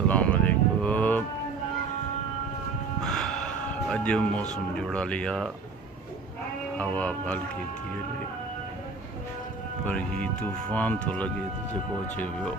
अस्सलाम वालेकुम। अज मौसम जोड़ा लिया, हवा हल्की थी पर ही तूफान तो लगे तो जो अचे वो।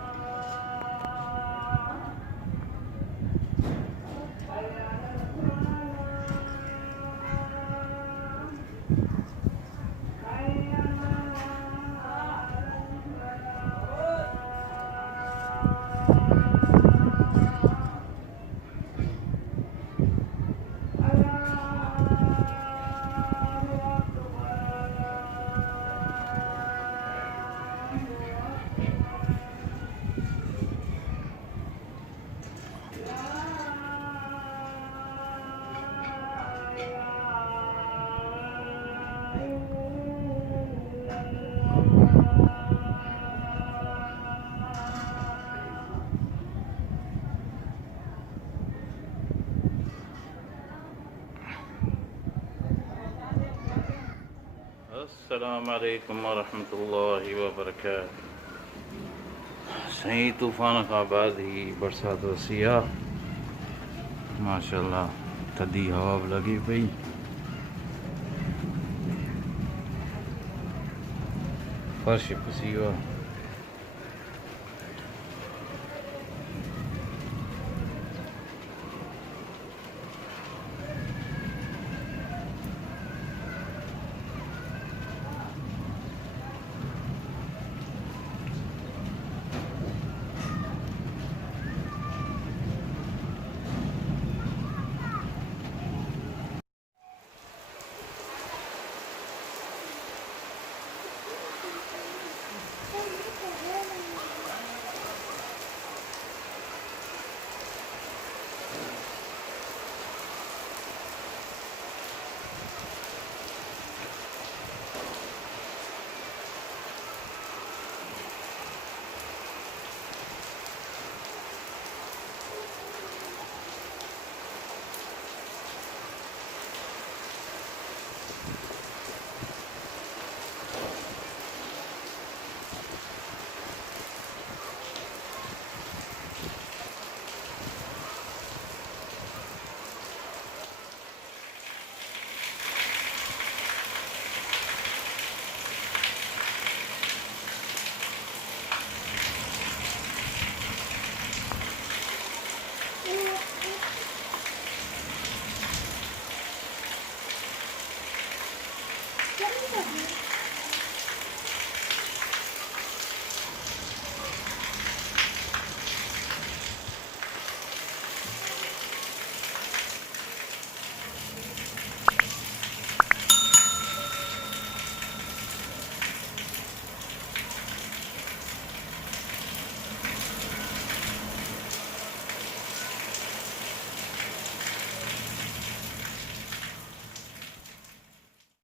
अस्सलाम वालेकुम वरहमतुल्लाहि वबरकातुहू। सही तूफ़ान का बाद ही बरसात वसी आ, माशाअल्लाह। थधी हवा भी लगी पई, फर्श पुसी हुआ।